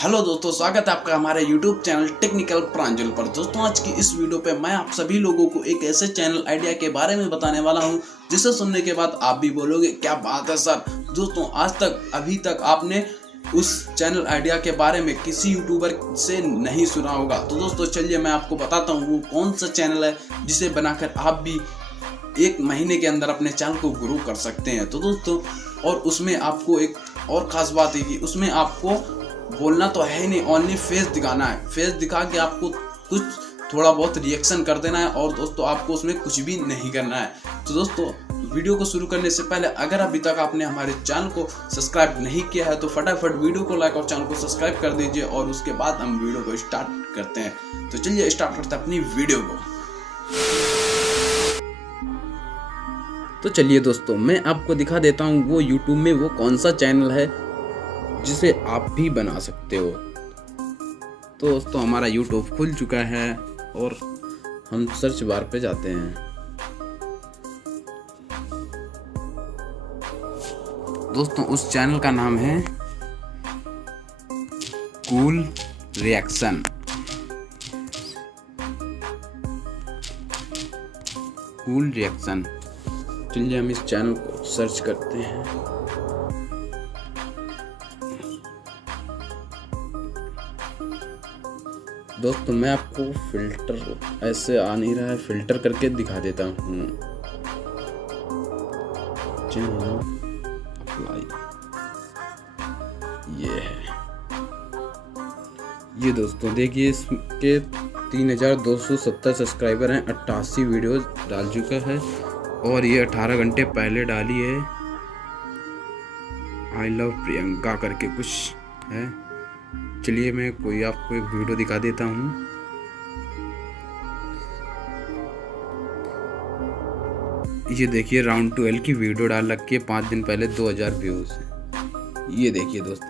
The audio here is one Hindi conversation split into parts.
हेलो दोस्तों, स्वागत है आपका हमारे YouTube चैनल टेक्निकल प्रांजल पर। दोस्तों, आज की इस वीडियो पे मैं आप सभी लोगों को एक ऐसे चैनल आइडिया के बारे में बताने वाला हूं जिसे सुनने के बाद आप भी बोलोगे क्या बात है सर। दोस्तों, अभी तक आपने उस चैनल आइडिया के बारे में किसी यूट्यूबर से नहीं सुना होगा। तो दोस्तों चलिए मैं आपको बताता हूँ वो कौन सा चैनल है जिसे बनाकर आप भी 1 महीने के अंदर अपने चैनल को ग्रो कर सकते हैं। तो दोस्तों, और उसमें आपको एक और ख़ास बात है कि उसमें आपको बोलना तो है ही नहीं, ओनली फेस दिखाना है। फेस दिखा के आपको कुछ थोड़ा बहुत रिएक्शन कर देना है और दोस्तों आपको उसमें कुछ भी नहीं करना है। तो दोस्तों, वीडियो को शुरू करने से पहले अगर अभी तक आपने हमारे चैनल को सब्सक्राइब नहीं किया है तो फटाफट वीडियो को लाइक और चैनल को सब्सक्राइब कर दीजिए और उसके बाद हम वीडियो को स्टार्ट करते हैं। तो चलिए स्टार्ट करते हैं अपनी वीडियो को। तो चलिए दोस्तों, मैं आपको दिखा देता हूँ वो यूट्यूब में वो कौन सा चैनल है जिसे आप भी बना सकते हो। तो दोस्तों, हमारा यूट्यूब खुल चुका है और हम सर्च बार पे जाते हैं। दोस्तों, उस चैनल का नाम है कूल रिएक्शन। कूल रिएक्शन, चलिए हम इस चैनल को सर्च करते हैं। दोस्तों, मैं आपको फिल्टर ऐसे आ नहीं रहा है, फिल्टर करके दिखा देता हूँ। अप्लाई, ये है। ये दोस्तों देखिए, इसके 3270 सब्सक्राइबर हैं, 88 वीडियोस डाल चुका है और ये 18 घंटे पहले डाली है। आई लव प्रियंका करके कुछ है। चलिए मैं कोई आपको एक वीडियो दिखा देता हूँ। ये देखिए, राउंड 12 की वीडियो डाल रखी है 5 दिन पहले, 2000 व्यूज। ये देखिए दोस्तों,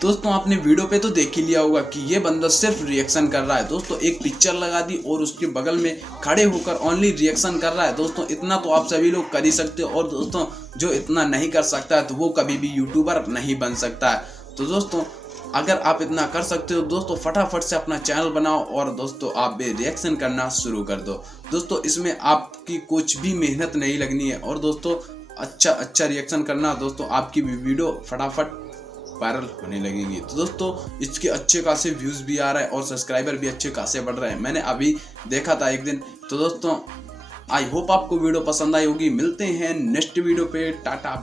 दोस्तों आपने वीडियो पे तो देख ही लिया होगा कि ये बंदा सिर्फ रिएक्शन कर रहा है। दोस्तों, एक पिक्चर लगा दी और उसके बगल में खड़े होकर ओनली रिएक्शन कर रहा है। दोस्तों, इतना तो आप सभी लोग कर ही सकते हो और दोस्तों जो इतना नहीं कर सकता है तो वो कभी भी यूट्यूबर नहीं बन सकता है। तो दोस्तों, अगर आप इतना कर सकते हो दोस्तों, फटाफट से अपना चैनल बनाओ और दोस्तों आप भी रिएक्शन करना शुरू कर दो। दोस्तों, इसमें आपकी कुछ भी मेहनत नहीं लगनी है और दोस्तों अच्छा रिएक्शन करना, दोस्तों आपकी वीडियो फटाफट वायरल होने लगेंगी। तो दोस्तों, इसके अच्छे खासे व्यूज भी आ रहे हैं और सब्सक्राइबर भी अच्छे खासे बढ़ रहे हैं। मैंने अभी देखा था एक दिन। तो दोस्तों, आई होप आपको वीडियो पसंद आई होगी। मिलते हैं नेक्स्ट वीडियो पे। टाटा।